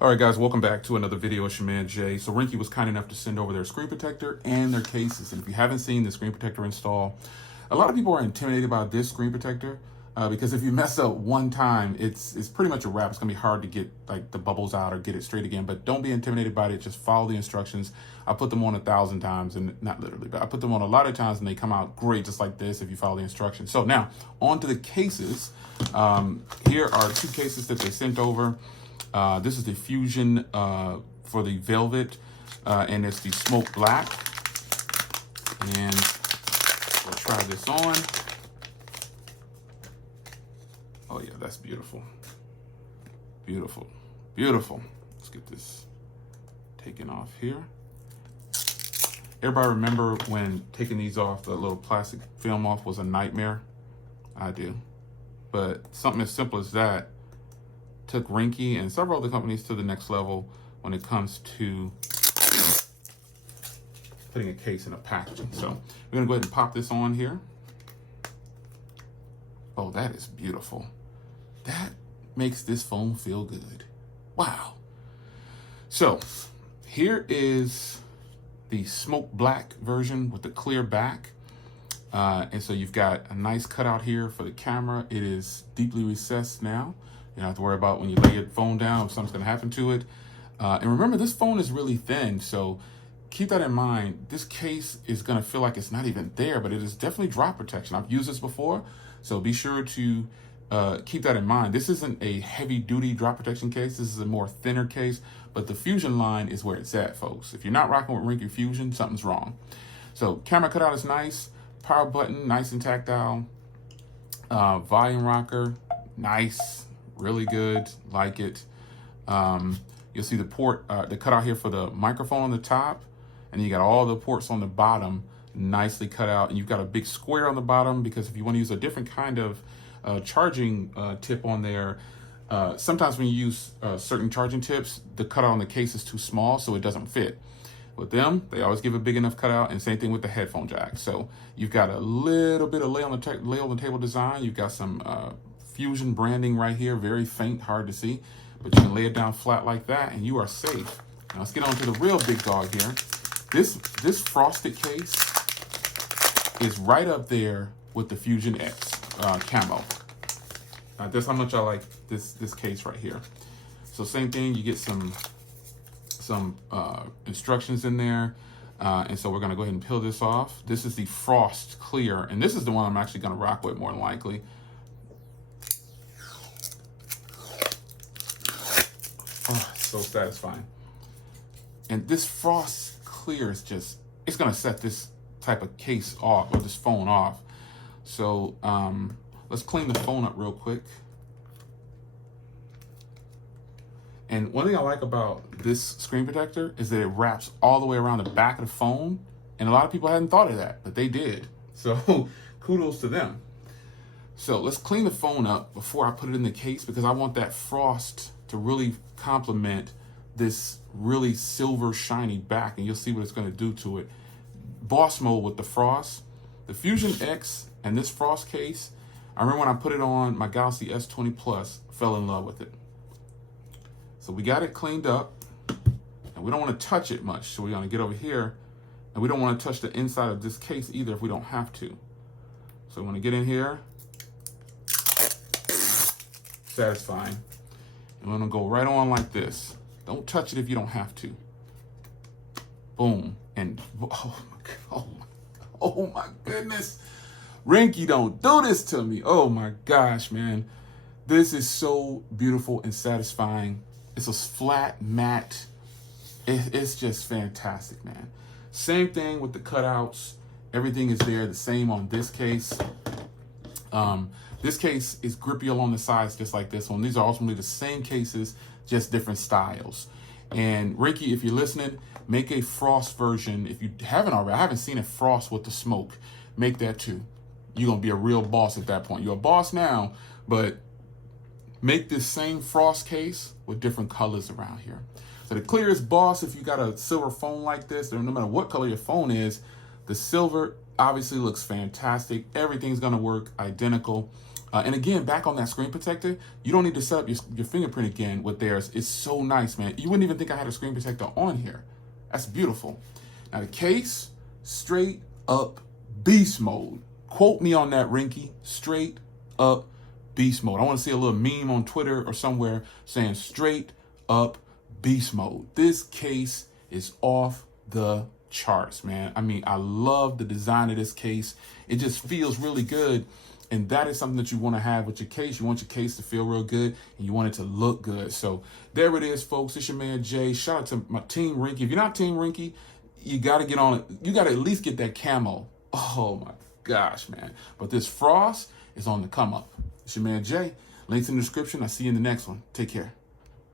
All right, guys, welcome back to another video. It's your man, Jay. So Ringke was kind enough to send over their screen protector and their cases. And if you haven't seen the screen protector install, a lot of people are intimidated by this screen protector because if you mess up one time, it's pretty much a wrap. It's gonna be hard to get like the bubbles out or get it straight again, but don't be intimidated by it. Just follow the instructions. I put them on 1,000 times, and not literally, but I put them on a lot of times and they come out great, just like this if you follow the instructions. So now on to the cases. Here are two cases that they sent over. This is the Fusion for the Velvet, and it's the Smoke Black. And we'll try this on. Oh yeah, that's beautiful. Beautiful, beautiful. Let's get this taken off here. Everybody remember when taking these off, the little plastic film off was a nightmare? I do. But something as simple as that took Ringke and several other companies to the next level when it comes to putting a case in a packaging. So we're gonna go ahead and pop this on here. Oh, that is beautiful. That makes this phone feel good. Wow. So here is the Smoke Black version with the clear back. And so you've got a nice cutout here for the camera. It is deeply recessed now. You don't have to worry about when you lay your phone down if something's gonna happen to it. And remember, this phone is really thin, so keep that in mind. This case is gonna feel like it's not even there, but it is definitely drop protection. I've used this before, so be sure to keep that in mind. This isn't a heavy duty drop protection case. This is a more thinner case, but the Fusion line is where it's at, folks. If you're not rocking with Ringke Fusion, something's wrong. So camera cutout is nice, power button, nice and tactile, volume rocker, nice. Really good, like it. You'll see the port, the cutout here for the microphone on the top, and you got all the ports on the bottom, nicely cut out. And you've got a big square on the bottom because if you want to use a different kind of charging tip on there, sometimes when you use certain charging tips, the cutout on the case is too small, so it doesn't fit. With them, they always give a big enough cutout, and same thing with the headphone jack. So you've got a little bit of lay on the table design. You've got some Fusion branding right here, very faint, hard to see, but you can lay it down flat like that and you are safe. Now let's get on to the real big dog here. This frosted case is right up there with the Fusion X camo. That's how much I like this case right here. So same thing, you get some instructions in there. And so we're gonna go ahead and peel this off. This is the Frost Clear, and this is the one I'm actually gonna rock with more than likely. Oh, so satisfying. And this Frost Clear is just, it's gonna set this type of case off, or this phone off. So let's clean the phone up real quick. And one thing I like about this screen protector is that it wraps all the way around the back of the phone. And a lot of people hadn't thought of that, but they did. So kudos to them. So let's clean the phone up before I put it in the case, because I want that frost to really complement this really silver shiny back, and you'll see what it's going to do to it. Boss mode with the frost. The Fusion X and this frost case, I remember when I put it on my Galaxy S20 Plus, fell in love with it. So we got it cleaned up, and we don't want to touch it much. So we're going to get over here, and we don't want to touch the inside of this case either if we don't have to. So we want to get in here. Satisfying. And we're gonna go right on like this. Don't touch it if you don't have to. Boom. And oh my goodness. Ringke, don't do this to me. Oh my gosh, man. This is so beautiful and satisfying. It's a flat matte. It's just fantastic, man. Same thing with the cutouts. Everything is there, the same on this case. This case is grippy along the sides, just like this one. These are ultimately the same cases, just different styles. And Ringke, if you're listening, make a frost version. If you haven't already, I haven't seen a frost with the smoke. Make that too. You're gonna be a real boss at that point. You're a boss now, but make this same frost case with different colors around here. So the clear is boss if you got a silver phone like this, no matter what color your phone is, the silver obviously looks fantastic. Everything's gonna work identical. And again, back on that screen protector, you don't need to set up your fingerprint again with theirs. It's so nice, man. You wouldn't even think I had a screen protector on here. That's beautiful. Now the case, straight up beast mode. Quote me on that, Ringke. Straight up beast mode. I want to see a little meme on Twitter or somewhere saying straight up beast mode. This case is off the charts, man. I mean, I love the design of this case. It just feels really good. And that is something that you want to have with your case. You want your case to feel real good and you want it to look good. So there it is, folks. It's your man, Jay. Shout out to my team, Ringke. If you're not team Ringke, you got to get on it. You got to at least get that camo. Oh my gosh, man. But this frost is on the come up. It's your man, Jay. Links in the description. I'll see you in the next one. Take care.